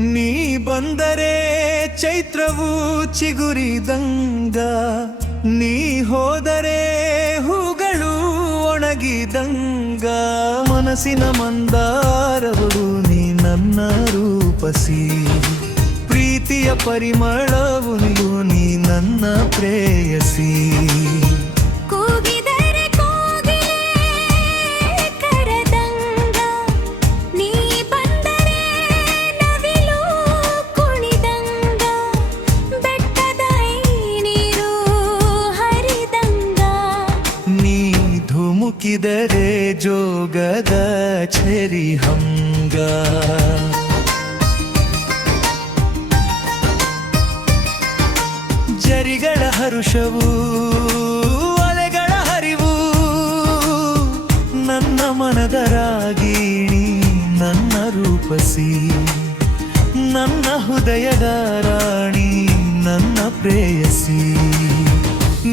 ನೀ ಬಂದರೆ ಚೈತ್ರವು ಚಿಗುರಿದಂಗ, ನೀ ಹೋದರೆ ಹೂಗಳು ಒಣಗಿದಂಗ. ಮನಸ್ಸಿನ ಮಂದಾರವಳು ನೀ ನನ್ನ ರೂಪಸಿ, ಪ್ರೀತಿಯ ಪರಿಮಳವು ನೀ ನನ್ನ ಪ್ರೇಯಸಿ. ಧುಮುಕಿದರೆ ಜೋಗದ ಛರಿ ಹಂಗ, ಜರಿಗಳ ಹರುಷವು ಅಲೆಗಳ ಹರಿವು. ನನ್ನ ಮನದ ರಾಗಿಣಿ ನನ್ನ ರೂಪಸಿ, ನನ್ನ ಹೃದಯದ ರಾಣಿ ನನ್ನ ಪ್ರೇಯಸಿ.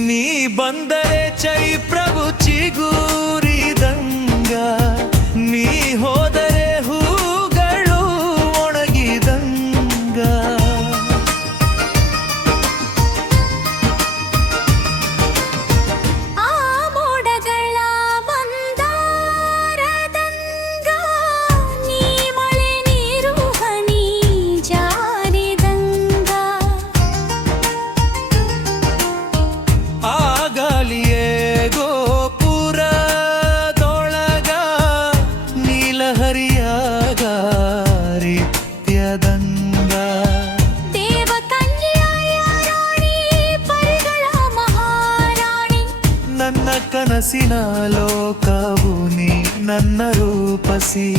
ನೀ ಬಂದರೆ ಚೈತ್ರವು ಚಿಗುರಿದಂಗ, ನೀ ಹೋದರೆ ಹೂಗಳು ಒಣಗಿದಂಗ. ಆ ಮೋಡಗಳ ಮಂದಾರದಂಗ, ನೀ ಮಳೆ ನೀರು ಹನಿ ಜಾರಿದಂಗ. ಆ ಗಾಳಿಯೇ ಗೋಪುರದೊಳಗ ನೀಲಹರಿಯಾಗ ರೀತ್ಯದಂಗ. ದೇವಕನ್ಯೆಯ ರಾಣಿ ಪರಿಗಳ ಮಹಾರಾಣಿ, ನನ್ನ ಕನಸಿನ ಲೋಕವು ನೀ ನನ್ನ ರೂಪಸಿ.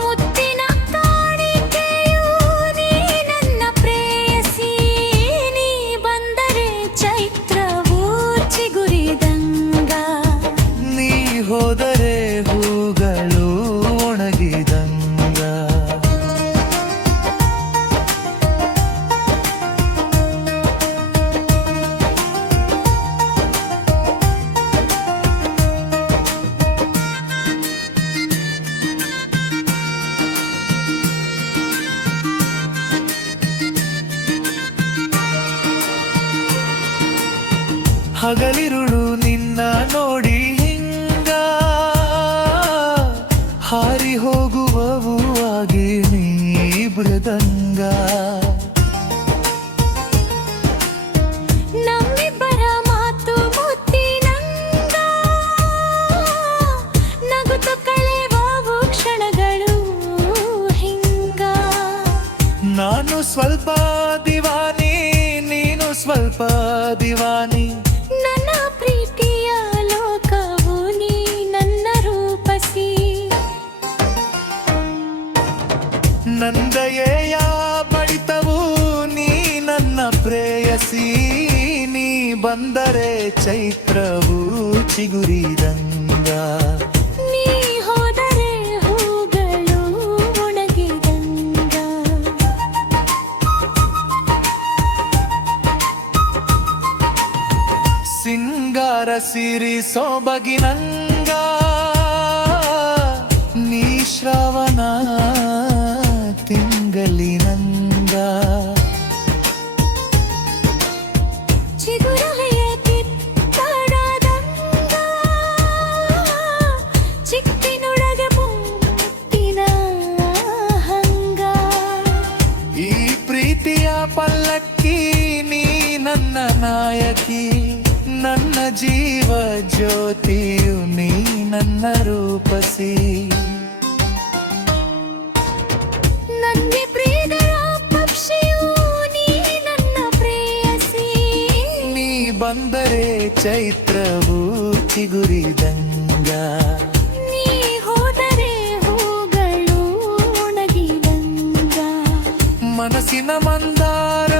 ಮುತ್ತಿನ ಕಾಣಿಕೆಯು ನೀ ನನ್ನ ಪ್ರೇಯಸಿ. ನೀ ಬಂದರೆ ಚೈತ್ರವು ಚಿಗುರಿದಂಗ, ನೀ ಹೋದರೆ ಹೂಗಳು ಒಣಗಿದಂಗ. ಹಗಲಿರುಳು ನಿನ್ನ ನೋಡಿ ಹಿಂಗ, ಹಾರಿ ಹೋಗುವವು ಆಗಿ ನೀ ಮೃದಂಗ. ನಮ್ಮಿಬ್ಬರ ಮಾತು ಮುತ್ತಿನಂಗ, ನಗುತ್ತ ಕಳೆವವು ಕ್ಷಣಗಳು ಹಿಂಗ. ನಾನು ಸ್ವಲ್ಪ ದಿವಾನಿ, ನೀನು ಸ್ವಲ್ಪ ದಿವಾನಿ. ನನ್ನ ಪ್ರೀತಿಯ ಲೋಕವು ನೀ ನನ್ನ ರೂಪಸಿ. ನಂದಯೇಯ ಬಡಿತವು ನೀ ನನ್ನ ಪ್ರೇಯಸಿ. ನೀ ಬಂದರೆ ಚೈತ್ರವು ಚಿಗುರಿದಂಗ, ನೀ ಹೋದರೆ ಹೂಗಳು ಒಣಗಿದಂಗ. ಸಿಂಗಾರ ಸಿರಿ ಸೊಬಗಿನಂಗ, ನೀ ಶ್ರಾವಣ ತಿಂಗಳಿನಂಗ. ಚಿಗುರಲೆಯ ಕಿತ್ತಡದಂಗ, ಚಿಕ್ಕಿನೊಳಗೆ ಮುತ್ತಿನ ಹಂಗ. ಈ ಪ್ರೀತಿಯ ಪಲ್ಲಕ್ಕಿ ನೀ ನನ್ನ ನಾಯಕಿ, ನನ್ನ ಜೀವ ಜ್ಯೋತಿಯು ನೀ ನನ್ನ ರೂಪಸಿ. ನನ್ನ ಪ್ರಿಯರ ಪಕ್ಷಿಯು ನೀ ನನ್ನ ಪ್ರೇಯಸಿ. ನೀ ಬಂದರೆ ಚೈತ್ರವು ಚಿಗುರಿದಂಗ, ನೀ ಹೋದರೆ ಹೂಗಳು ಒಣಗಿದಂಗ. ಮನಸ್ಸಿನ ಮಂದಾರ